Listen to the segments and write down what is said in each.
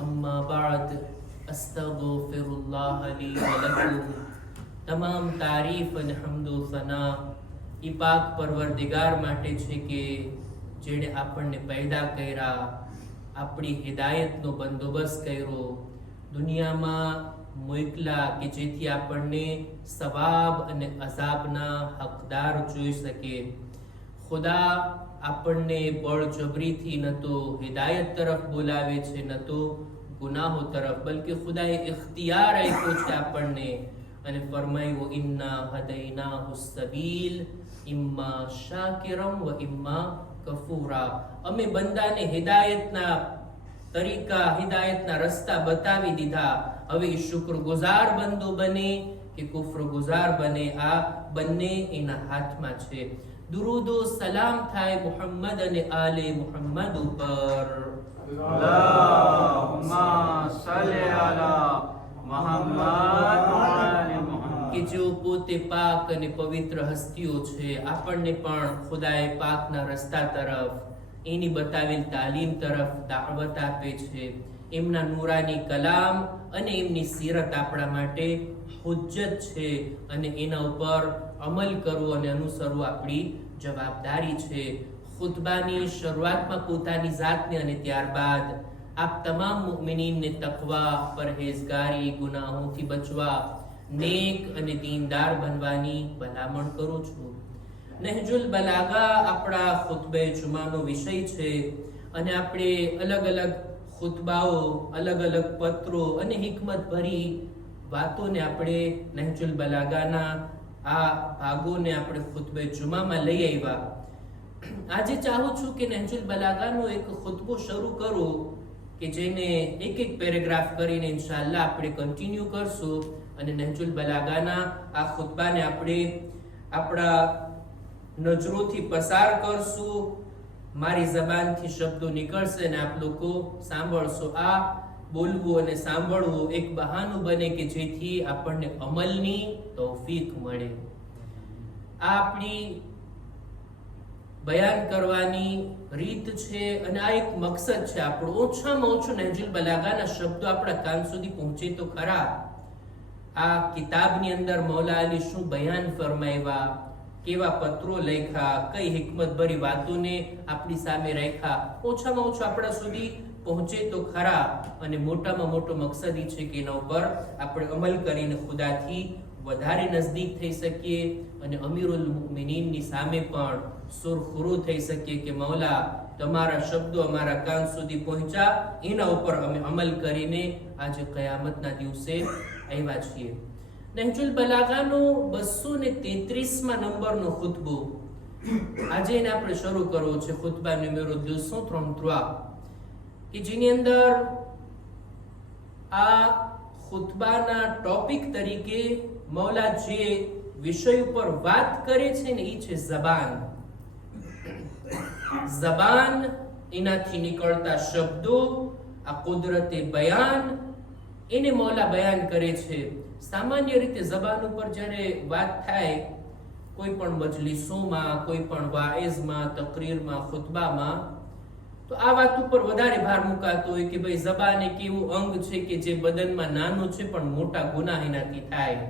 अम्मा बाद अस्तगफिरुल्लाह ली व लकुम। તમામ તારીફ અને હમદો સના ઈ પાક પરવરદિગાર માટે છે કે જેણે આપણને પેદા કર્યા, આપણી હિદાયતનો બંદોબસ્ત કર્યો, દુનિયામાં મોકલા કે જેથી આપણને સવાબ અને અઝાબના હકદાર જોઈ શકે. ખુદા આપણને બળજબરીથી ન તો હિદાયત તરફ બોલાવે છે, ન તો ગુનાહો તરફ, બલકે ખુદાએ ઇખ્તિયાર આપ્યો છે આપણને અને ફરમાયું ઇન્ના હદૈનાહુ સબીલ ઇમ્મા શાકિરમ વ ઇમ્મા કફૂરા. અમે બંદાને હિદાયતના તરીકા, હિદાયતના રસ્તા બતાવી દીધા. હવે શુક્રગુજાર બંદો બને કે કુફ્રગુજાર બને, આ બંને એના હાથમાં છે. દુરૂદો સલામ થાય મુહમ્મદ અને આલે મુહમ્મદ ઉપર. અલ્લાહુમ્મા સલ્લિ અલા મુહમ્મદ વ આલે મુહમ્મદ. કે જેઓ પોતે પાક અને પવિત્ર હસ્તીઓ છે, આપણને પણ ખુદાએ પાકના રસ્તા તરફ, એની બતાવેલ તાલીમ તરફ દાવત આપે છે. એમના નૂરાની કલામ અને એમની સીરત આપણા માટે હુજ્જત છે અને એના ઉપર અમલ કરવો અને અનુસરવું આપણી જવાબદારી છે. ખુતબાની શરૂઆતમાં પોતાની જાતને અને ત્યારબાદ આપ તમામ મુમિનીનને તકવા, પરહેઝગારી, ગુનાહોથી બચવા, નેક અને દીનદાર બનવાની ભલામણ કરું છું. નહજુલ બલાગા આપણા ખુતબે જુમાનો વિષય છે અને આપણે અલગ અલગ ખુતબાઓ, અલગ અલગ પત્રો અને હિકમત ભરી વાતોને આપણે નહજુલ બલાગાના આ ભાગોને આપણે ખુતબે જુમામાં લઈ આવ્યા. આજે ચાહું છું કે નહજુલ બલાગાનો એક ખુતબો શરૂ કરું કે જેને એક એક પેરેગ્રાફ કરીને ઇન્શાઅલ્લાહ આપણે કન્ટિન્યુ કરશું અને નહજુલ બલાગાના આ ખુતબાને આપણે આપણા નજરોથી પસાર કરશું. મારી જબાનથી શબ્દો નીકળશે અને આપ લોકો સાંભળશો. આ બોલવું અને સાંભળવું એક બહાનું બને કે જેથી આપણને અમલની તૌફીક મળે. આ આપણી બયાન કરવાની રીત છે અને આ એક મકસદ છે આપણો. ઓછામાં ઓછું નહજુલ બલાગાના શબ્દો આપણા કાન સુધી પહોંચે તો ખરા. આ કિતાબની અંદર મૌલા અલી શું બયાન ફરમાવ્યા, કેવા પત્રો લખ્યા, કઈ હિકમત ભરી વાતોને આપણી સામે રાખ્યા, ઓછામાં ઓછું આપણા સુધી પહોંચે તો ખરા. અને મોટામાં મોટો મકસદ એ છે કે એના ઉપર આપણે અમલ કરીને ખુદાથી વધારે નજદીક થઈ શકીએ અને અમીરુલ મુમિનીનની સામે પણ સુરખુરુ થઈ શકીએ કે મૌલા તમારા શબ્દો અમારા કાન સુધી પહોંચ્યા, એના ઉપર અમે અમલ કરીને આજે કયામતના દિવસે આવ્યા છીએ. નહજુલ બલાગાનો 233મા નંબરનો ખુતબો આજે એને આપણે શરૂ કરવો છે. ખુતબા નંબર 233 કે જેની અંદર આ ખુતબાના ટોપિક તરીકે મૌલા જે વિષય ઉપર વાત કરે છે ને એ છે ઝબાન. ઝબાન, એનાથી નીકળતા શબ્દો, આ કુદરતે બયાન, એને મૌલા બયાન કરે છે. સામાન્ય રીતે ઝબાન ઉપર જ્યારે વાત થાય કોઈ પણ મજલિસોમાં, કોઈ પણ વાઇઝમાં, તકરીરમાં, ખુતબામાં, તો આ વાત ઉપર વધારે ભાર મુકાતો હોય કે ભાઈ ઝબાન એક એવું અંગ છે કે જે બદનમાં નાનું છે પણ મોટા ગુનાહ એનાથી થાય.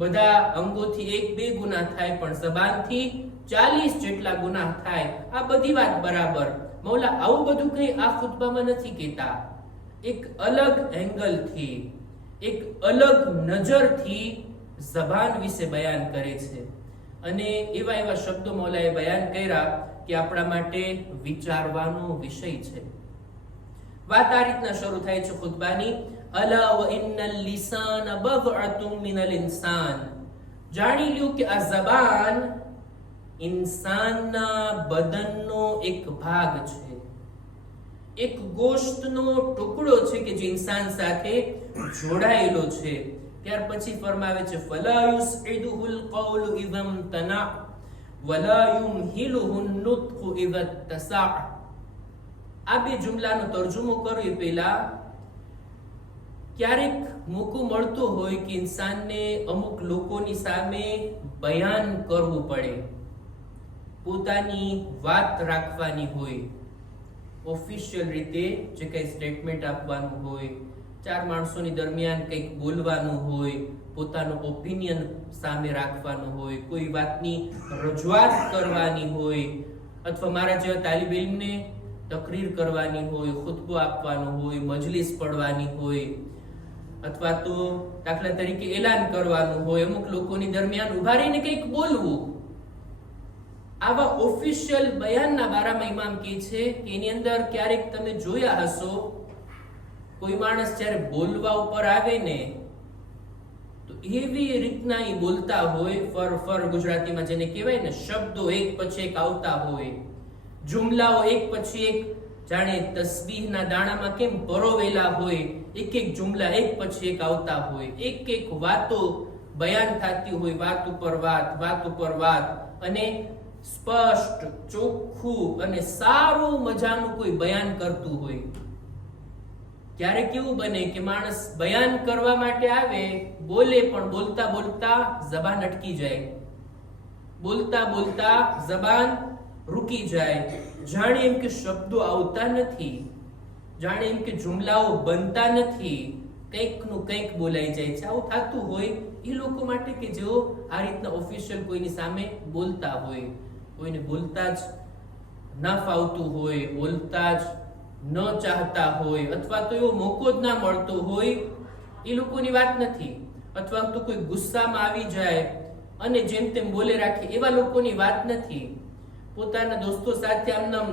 બધા અંગોથી 1-2 ગુનાહ થાય પણ ઝબાનથી 40 જેટલા ગુનાહ થાય. આ બધી વાત બરાબર. મૌલા આવું બધું કઈ આ ખુતબામાં નથી કહેતા. એક અલગ એંગલથી, એક અલગ નજરથી ઝબાન વિશે બયાન કરે છે અને એવા એવા શબ્દો મૌલાએ બયાન કર્યા કે આપણા માટે વિચારવાનો વિષય છે. વાત આ રીતના શરૂ થાય છે ખુતબાની. અલા વ ઇન્નલ લિસાન બદઅતુમ મિનલ ઇન્સાન. જાણી લ્યો કે આ ઝબાન ઇન્સાનના બદનનો એક ભાગ છે, એક ગોશ્તનો ટુકડો છે કે જે ઇન્સાન સાથે જોડાયેલો છે. ત્યાર પછી ફરમાવે છે ફલા યુસઇદુહુલ કૌલુ ઇઝમ તના વલા યુમહિલુહુ નુત્કુ ઇઝ તસા. આ બે જુમલાનો તર્જુમો કરો એ પહેલા ક્યારેક મોકો મળતો હોય કે ઇન્સાનને અમુક લોકોની સામે બયાન કરવું પડે, પોતાની વાત રાખવાની હોય, ઓફિશિયલ રીતે જે કંઈ સ્ટેટમેન્ટ આપવાનું હોય, 4 માણસોની દરમિયાન કંઈક બોલવાનું હોય, પોતાનો ઓપિનિયન સામે રાખવાનો હોય, કોઈ વાતની રજૂઆત કરવાની હોય, અથવા મારા જેવા તાલિબ ઇલ્મને તકરીર કરવાની હોય, ખુતબો આપવાનો હોય, મજલિસ પડવાની હોય, અથવા તો દાખલા તરીકે એલાન કરવાનું હોય, અમુક લોકોની દરમિયાન ઉભા રહીને કંઈક બોલવું, આવા ઓફિશિયલ બયાનના બારામાં ઇમામ કહે છે કે એની અંદર ક્યારેક તમે જોયા હશો કોઈ માણસ જ્યારે બોલવા ઉપર આવે ને તો એવી રીતના એ બોલતા હોય, ફર ગુજરાતીમાં જેને કહેવાય ને, શબ્દો એક પછી એક આવતા હોય, જુમલાઓ એક પછી એક, જાણે તસ્બીહના દાણામાં કેમ પરોવેલા હોય, એક એક જુમલા એક પછી એક આવતા હોય, એક એક વાતો બયાન થતી હોય, વાત ઉપર વાત, અને સ્પષ્ટ, ચોખ્ખું અને સારું મજાનું કોઈ બયાન કરતું હોય. ક્યારેક કેવું બને કે માણસ બયાન કરવા માટે આવે, બોલે પણ બોલતા બોલતા જબાન અટકી જાય, બોલતા બોલતા જબાન રૂકી જાય, જાણે એમ કે શબ્દો આવતા નથી, જાણે એમ કે જુમલાઓ બનતા નથી, કંઈકનું કંઈક બોલાઈ જાય છે. આવું થતું હોય એ લોકો માટે કે જેઓ આ રીતના ઓફિશિયલ કોઈની સામે બોલતા હોય, કોઈને બોલતા જ ના ફાવતું હોય, બોલતા જ ન ચાહતા હોય, અથવા તો એવો મોકો જ ના મળતો હોય, એ લોકોની વાત નથી. અથવા તો કોઈ ગુસ્સામાં આવી જાય અને જેમ તેમ બોલે રાખે, એવા લોકોની વાત નથી. પોતાના દોસ્તો સાથે આમનામ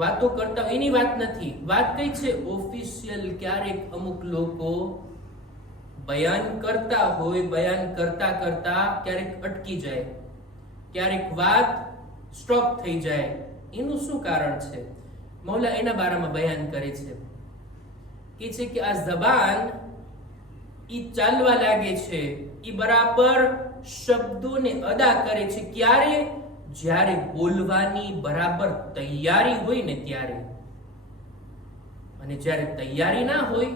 વાતો કરતા એની વાત નથી. વાત કઈ છે? ઓફિશિયલ. ક્યારેક અમુક લોકો બયાન કરતા હોય, બયાન કરતા કરતા ક્યારેક અટકી જાય, ક્યારેક વાત સ્ટોપ થઈ જાય. એનું શું કારણ છે? મૌલા એના બારામાં બયાન કરે છે કે આ જબાન ઈ ચાલવા લાગે છે, ઈ બરાબર શબ્દોને અદા કરે છે. ક્યારે? જ્યારે બોલવાની બરાબર તૈયારી હોય ને ત્યારે. અને જ્યારે તૈયારી ના હોય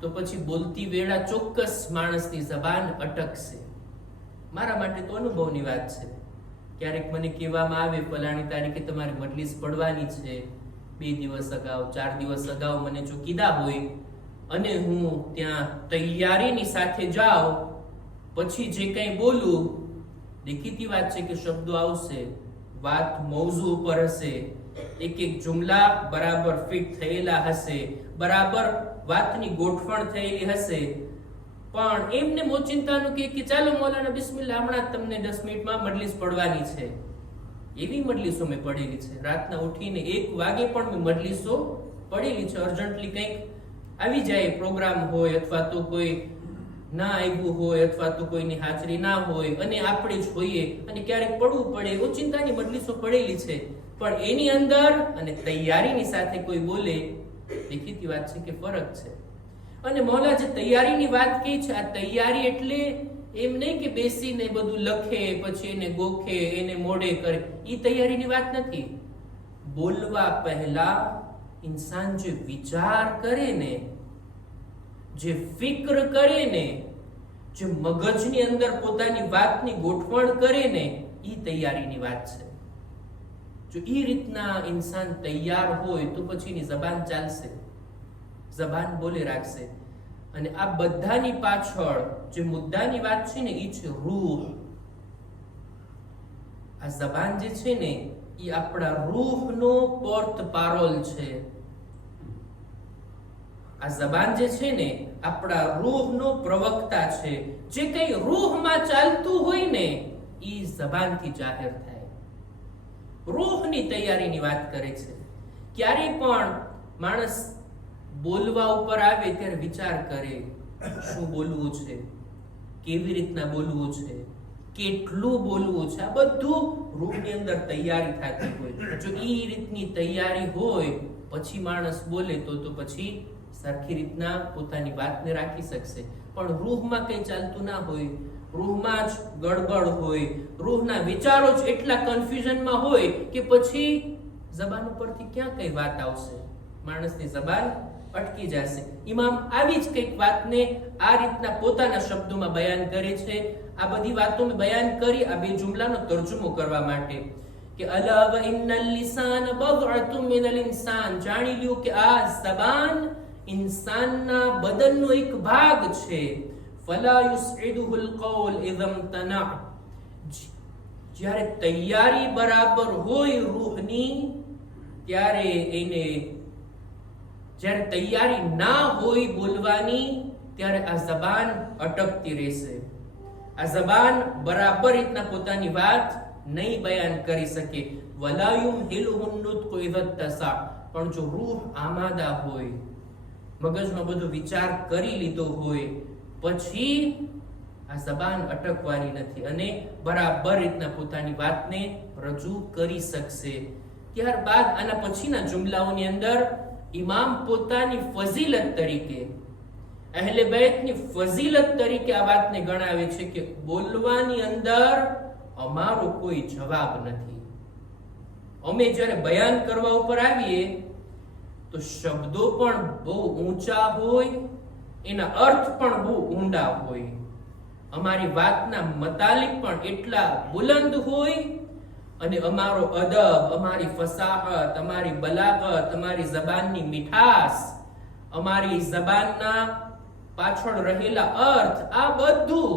તો પછી બોલતી વેળા ચોક્કસ માણસની જબાન અટકશે. મારા માટે તો અનુભવની વાત છે. ક્યારેક મને કહેવામાં આવે ફલાણી તારીખે તમારે મજલિસ પડવાની છે, 2 દિવસ અગાઉ 4 દિવસ અગાઉ મને જો કીધા હોય અને હું ત્યાં તૈયારીની સાથે જાઉં, પછી જે કંઈ બોલું, દેખીતી વાત છે કે શબ્દો આવશે, વાત મૌઝુ ઉપર હશે, એક એક જુમલા બરાબર ફિટ થયેલા હશે, બરાબર વાતની ગોઠવણ થયેલી હશે. પણ એમને મોચિંતાનું કે ચાલો મૌલાના બિસ્મિલ્લાહ, હમણાં તમને 10 મિનિટમાં મજલિસ પડવાની છે. એવી મજલિસો મેં પડેલી છે, રાતના ઉઠીને 1 વાગે પણ મેં મજલિસો પડેલી છે. અર્જન્ટલી કંઈક આવી જાય, પ્રોગ્રામ હોય, અથવા તો કોઈ ના આવ્યું હોય, અથવા તો કોઈની હાજરી ના હોય અને આપણે જ હોઈએ અને ક્યારેક પડવું પડે, ઓચિંતાની મજલિસો પડેલી છે. પણ એની અંદર અને તૈયારીની સાથે કોઈ બોલે, દેખીતી વાત છે કે ફરક છે. અને મૌલા જે તૈયારીની વાત કહી છે, આ તૈયારી એટલે એમ નહીં કે બેસીને બધું લખે, પછી એને ગોખે, એને મોઢે કરે, એ તૈયારીની વાત નથી. બોલવા પહેલા ઇન્સાન જે વિચાર કરે ને, જે ફિક્ર કરે ને, જે મગજની અંદર પોતાની વાતની ગોઠવણ કરે ને, એ તૈયારીની વાત છે. જો એ રીતના ઇન્સાન તૈયાર હોય તો પછી એની જબાન ચાલશે, જબાન બોલે રાખશે. અને આ બધાની પાછળ જે મુદ્દાની વાત છે ને, એ છે રૂહ. આ જબાન જે છે ને, એ આપણા રૂહનો પોર્ટ પારોલ છે. આ જબાન જે છે ને, આપણા રૂહનો પ્રવક્તા છે. જે કંઈ રૂહમાં ચાલતું હોય ને, એ જબાનથી જાહેર થાય. રૂહની તૈયારીની વાત કરે છે. ક્યારેય પણ માણસ બોલવા ઉપર આવે ત્યારે વિચાર કરે, શું બોલવું છે, કેવી રીતના બોલવું છે, કેટલું બોલવું છે. આ બધું રૂહની અંદર તૈયારી થતી હોય. જો એ રીતની તૈયારી હોય પછી માણસ બોલે તો પછી સરખી રીતના પોતાની વાતને રાખી શકશે. પણ રૂહમાં કંઈ ચાલતું ના હોય, રૂહમાં જ ગડબડ હોય, રૂહના વિચારો જ એટલા કન્ફ્યુઝનમાં હોય કે પછી જબાન ઉપરથી ક્યાં કઈ વાત આવશે, માણસની જબાન અટકી જશે. ઇમામ આવી જ કંઈક વાતને આ રીતના પોતાના શબ્દોમાં બયાન કરે છે. આ બધી વાતો મેં બયાન કરી આ 2 જુમલાનો તર્જુમો કરવા માટે કે અલા વ ઇન્નલ લિસાન બદઅતુમ મિનલ ઇન્સાન, જાણી લ્યો કે આ ઝબાન ઇન્સાનના બદનનો એક ભાગ છે. ફલા યુસઇદુહુલ કૌલ ઇઝમ તના, જ્યારે તૈયારી બરાબર હોય રૂહની ત્યારે એને, જ્યારે તૈયારી ના હોય બોલવાની ત્યારે આ ઝબાન અટકતી રહેશે. આ ઝબાન બરાબર રીતના પોતાની વાત નહીં બયાન કરી શકે. વલા યુમહિલુહુન નુત્કુ ઇઝ તસા, પણ જો રૂહ આમાદા હોય, મગજમાં બધો વિચાર કરી લીધો હોય, પછી આ ઝબાન અટકવાની નથી અને બરાબર રીતના પોતાની વાતને રજૂ કરી શકશે. ત્યારબાદ આના પછીના જુમલાઓની અંદર ઇમામ પોતાની ફઝીલત તરીકે, અહેલે બેતની ફઝીલત તરીકે આ વાતને ગણાવે છે કે બોલવાની અંદર અમારો કોઈ જવાબ નથી. અમે જ્યારે બયાન કરવા ઉપર આવીએ તો શબ્દો પણ બહુ ઊંચા હોય, એના અર્થ પણ બહુ ઊંડા હોય, અમારી વાતના મતાલિક પણ એટલા બુલંદ હોય, અને અમારો અદબ, અમારી ફસાહત, અમારી બલાગત, અમારી ઝબાનની મીઠાસ, અમારી ઝબાનના પાછળ રહેલા અર્થ, આ બધું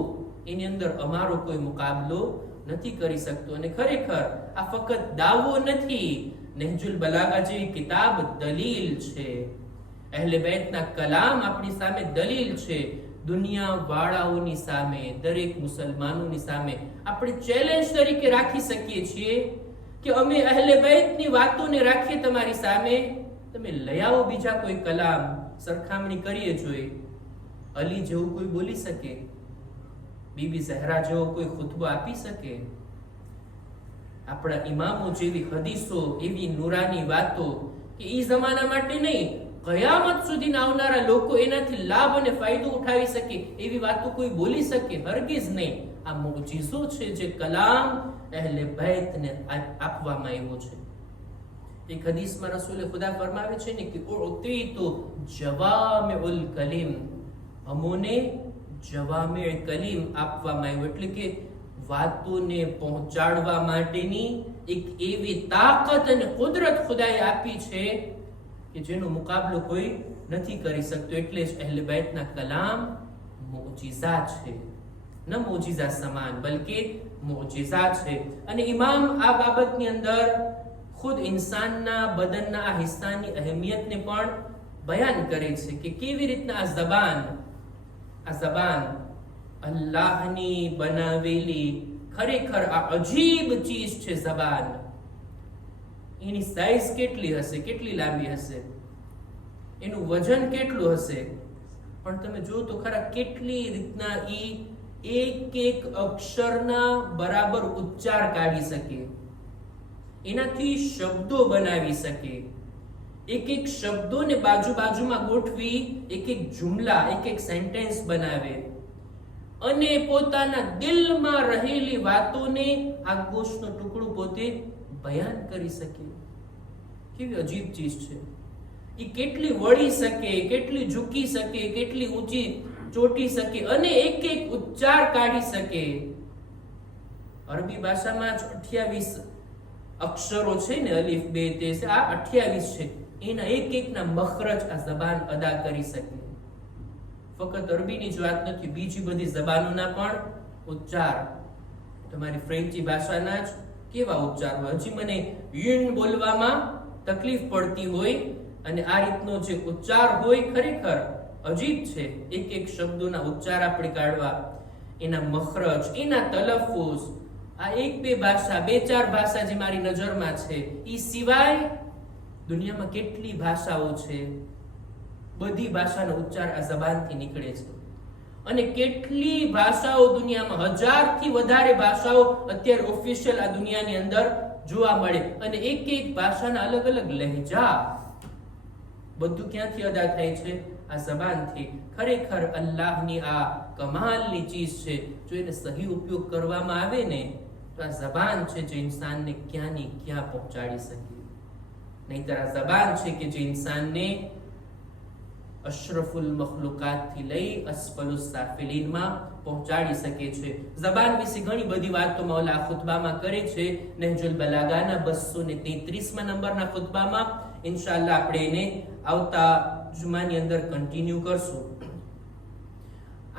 એની અંદર અમારો કોઈ મુકાબલો નથી કરી શકતો. અને ખરેખર આ ફક્ત દાવો નથી, નહજુલ બલાગા જેવી કિતાબ દલીલ છે. અહેલે બેતના કલામ આપણી સામે દલીલ છે. દુનિયા વાળાઓની સામે, દરેક મુસલમાનોની સામે આપણે ચેલેન્જ તરીકે રાખી શકીએ છીએ કે અમે અહેલે બેતની વાતોને રાખીએ તમારી સામે, તમે લઈ આવો બીજા કોઈ કલામ, સરખામણી કરીએ જોઈએ. અલી જેવું કોઈ બોલી શકે? બીબી ઝહરા જેવો કોઈ ખુતબો આપી શકે? આપણા ઇમામો જેવી હદીસો, એવી નુરાની વાતો કે ઈ જમાના માટે નહીં, કયામત સુધી આવનારા લોકો એનાથી લાભ અને ફાયદો ઉઠાવી શકે એવી વાતો કોઈ બોલી શકે? હરગિઝ નહીં. આ મુઅજીઝો છે જે કલામ અહેલે બેતને આપવામાં આવ્યો છે. એક હદીસમાં રસૂલે ખુદા ફરમાવે છે ને કે ઉતીતુ જવામિઉલ કલીમ, અમોને જવામિઉલ કલીમ આપવામાં આવ્યો, એટલે કે વાતોને પહોંચાડવા માટેની એક એવી તાકાત અને કુદરત ખુદાએ આપી છે કે જેનો મુકાબલો કોઈ નથી કરી શકતો. એટલે જ અહેલે બેતના કલામ મુઅજીઝા છે, ન મુઅજીઝા સમાન બલકે મુઅજીઝા છે. અને ઇમામ આ બાબતની અંદર ખુદ ઇન્સાનના બદનના આ હિસ્સાની અહેમિયતને પણ બયાન કરે છે કે કેવી રીતના આ ઝબાન અલ્લાહની બનાવેલી ખરેખર આ અજીબ ચીજ છે. ઝબાન, એની સાઈઝ કેટલી હશે, કેટલી લાંબી હશે, એનું વજન કેટલું હશે, પણ તમે જો તો ખરા કેટલી રીતના ઈ એક એક અક્ષરના બરાબર ઉચ્ચાર કાઢી શકે, એનાથી શબ્દો બનાવી શકે, એક એક શબ્દોને બાજુ બાજુમાં ગોઠવી એક એક જુમલા, એક એક સેન્ટેન્સ બનાવે, અને પોતાના દિલમાં રહેલી વાતોને આ ગોશનો ટુકડો પોતે બયાન કરી શકે. કેવી અજીબ ચીજ છે! એ કેટલી વળી શકે, કેટલી ઝૂકી શકે, કેટલી ઊંચી ચોટી શકે, અને એક એક ઉચ્ચાર કાઢી શકે. અરબી ભાષામાં 28 અક્ષરો છે ને, અલીફ બે તે છે, આ 28 છે. એના એક એકના મખરજ આ ઝબાન અદા કરી શકે. ફક્ત અરબીની જ વાત નથી, બીજી બધી ઝબાનોના પણ ઉચ્ચાર, તમારી ફ્રેન્ચી ભાષાના જ કેવા ઉચ્ચાર હોય. હજી મને યુન બોલવામાં તકલીફ પડતી હોય, અને આ રીતનો જે ઉચ્ચાર હોય ખરેખર અજીબ છે. એક એક શબ્દોના ઉચ્ચાર આપણે કાઢવા, એના મખરજ, એના તલફ્ફુઝ, આ એક બે ભાષા, બે ચાર ભાષા જે મારી નજરમાં છે, એ સિવાય દુનિયામાં કેટલી ભાષાઓ છે. બધી ભાષાનો ઉચ્ચાર આ ઝબાનથી નીકળે છે. અને કેટલી ભાષાઓ દુનિયામાં, 1000 થી વધારે ભાષાઓ અત્યારે ઓફિશિયલ આ દુનિયાની અંદર જોવા મળે, અને એક એક ભાષાના અલગ અલગ લહેજા, બધું ક્યાંથી અદા થાય છે? આ ઝબાનથી. ખરેખર અલ્લાહની આ કમાલની ચીજ છે. જો એને સહી ઉપયોગ કરવામાં આવે ને તો આ ઝબાન છે જે ઇન્સાનને ક્યાંની ક્યાં પહોંચાડી શકે. નહીંતર આ ઝબાન છે કે જે ઇન્સાનને અશરફુલ મખલુકાતથી લઈ અસ્ફલુસ સાફિલીનમાં પહોંચાડી શકે છે. ઝબાન વિશે ઘણી બધી વાતો મૌલા ખુતબામાં કરે છે. નહજુલ બલાગાના 233મા નંબરના ખુતબામાં ઇન્શાઅલ્લાહ આપણે એને આવતા જુમાની અંદર કન્ટિન્યુ કરશું.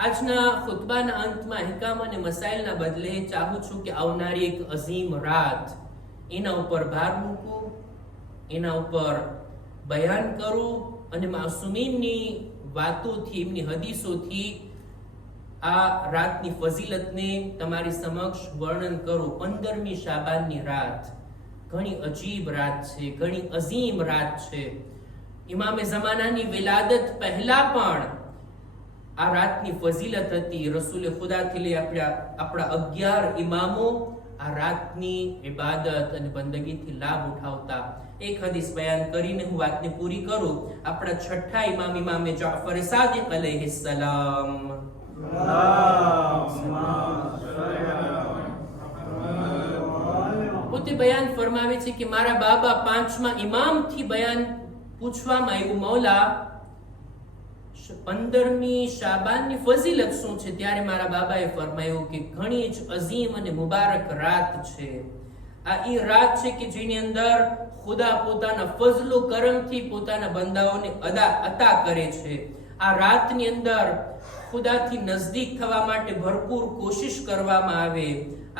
આજના ખુતબાના અંતમાં હિકામ અને મસાઇલના બદલે ચાહું છું કે આવનારી એક અઝીમ રાત એના ઉપર ભાર મૂકું, એના ઉપર બયાન કરું અને માસુમીનની વાતોથી, એમની હદીસોથી આ રાતની ફઝીલતને તમારી સમક્ષ વર્ણન કરું. 15મી શાબાનની રાત ઘણી અજીબ રાત છે, ઘણી અઝીમ રાત છે. ઇમામે ઝમાનાની વિલાદત પહેલા પણ આ રાતની ફઝીલત હતી. રસૂલે ખુદાથી લઈ આપણા 11 ઇમામો આ રાતની ઇબાદત અને બંદગીથી લાભ ઉઠાવતા. એક હદીસ બયાન કરીને હું વાતને પૂરી કરું. આપણા છઠ્ઠા ઇમામ ઇમામે જાફર સાદિક અલૈહિસ્સલામ પોતે બયાન ફરમાવે છે કે મારા બાબા 5મા ઇમામથી બયાન પૂછવામાં આવ્યું, મૌલા 15મી શાબાનની ફઝીલત શું છે? ત્યારે મારા બાબાએ ફરમાયું કે ઘણી જ અઝીમ અને મુબારક રાત છે. આ એ રાત છે કે જેની અંદર ખુદા પોતાના ફઝલો કરમથી પોતાના બંદાઓને અતા કરે છે. આ રાતની અંદર ખુદાથી નજદીક થવા માટે ભરપૂર કોશિશ કરવામાં આવે.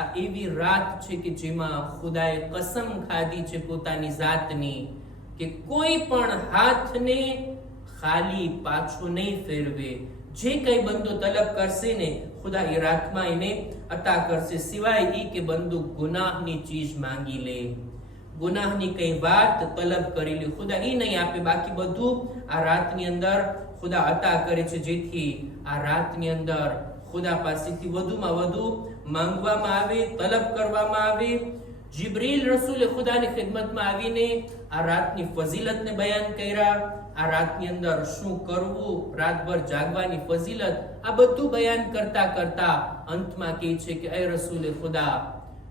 આ એવી રાત છે કે જેમાં ખુદાએ કસમ ખાધી છે પોતાની જાતની કે કોઈ પણ હાથને ખાલી પાછો નહીં ફેરવે. જે કઈ બંદો તલબ કરશે ને ખુદા એ રાતમાં એને અતા કરશે, સિવાય એ કે બંદો ગુનાહની ચીજ માંગી લે, ગુનાહની કઈ વાત તલબ કરી લે, ખુદા એ નહીં આપે. બાકી બધું આ રાતની અંદર ખુદા અતા કરે છે, જેથી આ રાતની અંદર ખુદા પાસેથી વધુમાં વધુ માંગવામાં આવે, તલબ કરવામાં આવે. જિબ્રીલ રસૂલે ખુદાની ખિદમતમાં આવીને આ રાતની ફઝીલતને બયાન કર્યા. આ રાતની અંદર શું કરવું, રાતભર જાગવાની ફઝીલત, આ બધું બયાન કરતા કરતા અંતમાં કહે છે કે એ રસૂલે ખુદા,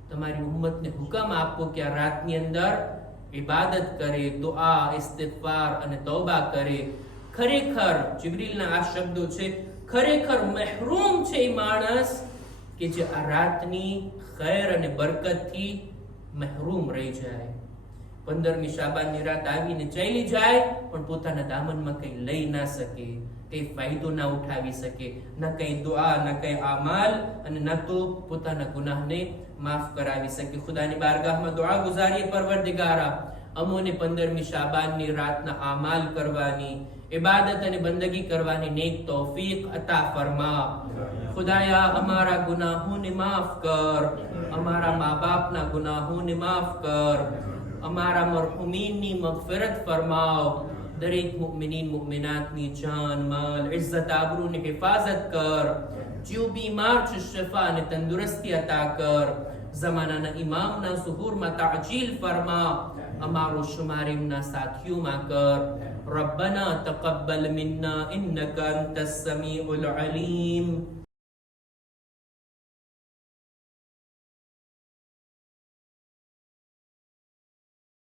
તમારી ઉમ્મતને હુકમ આપો કે આ રાતની અંદર ઇબાદત કરે, દુઆ, ઇસ્તિગફાર અને તૌબા કરે. ખરેખર જિબ્રીલના આ શબ્દો છે, ખરેખર મહેરૂમ છે એ માણસ કે જે આ રાતની ખૈર અને બરકતથી મહેરૂમ રહી જાય. 15મી શાબાનની રાત આવીને ચાલી જાય પણ પોતાના દામનમાં કંઈ લઈ ના શકે, કંઈ ફાયદો ના ઉઠાવી શકે, ન કંઈ દુઆ, ન કંઈ આમાલ અને ન તો પોતાના ગુનાહને માફ કરાવી શકે. ખુદાની બારગાહમાં દુઆ ગુજારીએ, પરવરદિગારા અમોને 15મી શાબાનની રાતના આમાલ કરવાની, ઇબાદત અને બંદગી કરવાની નેક તૌફીક અતા ફરમા. ખુદાયા અમારા ગુનાહોને માફ કર, અમારા મા બાપના ગુનાહોને માફ કર, અમારા મરહુમીનની મગફિરત ફરમાવ. દરેક મુમિનીન મુમિનાતની જાન, માલ, ઇઝ્ઝત, આબરૂની હિફાજત કર. જીવ બીમાર છે શિફા અને તંદુરસ્તી અતા કર. ઝમાનાના ઇમામના ઝુહૂરમાં તાજીલ ફરમા. અમારો શુમાર એમના સાથીઓમાં કર. ربنا تقبل منا إنك أنت السميع العليم